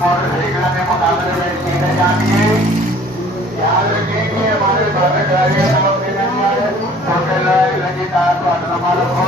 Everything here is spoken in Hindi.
मोटरसाइकिल में मुकाबले में सीधे जानिए। याद रखिए कि हमारे स्वागत वाले नाम के नंबर होटल लगी तार को अटल मारो को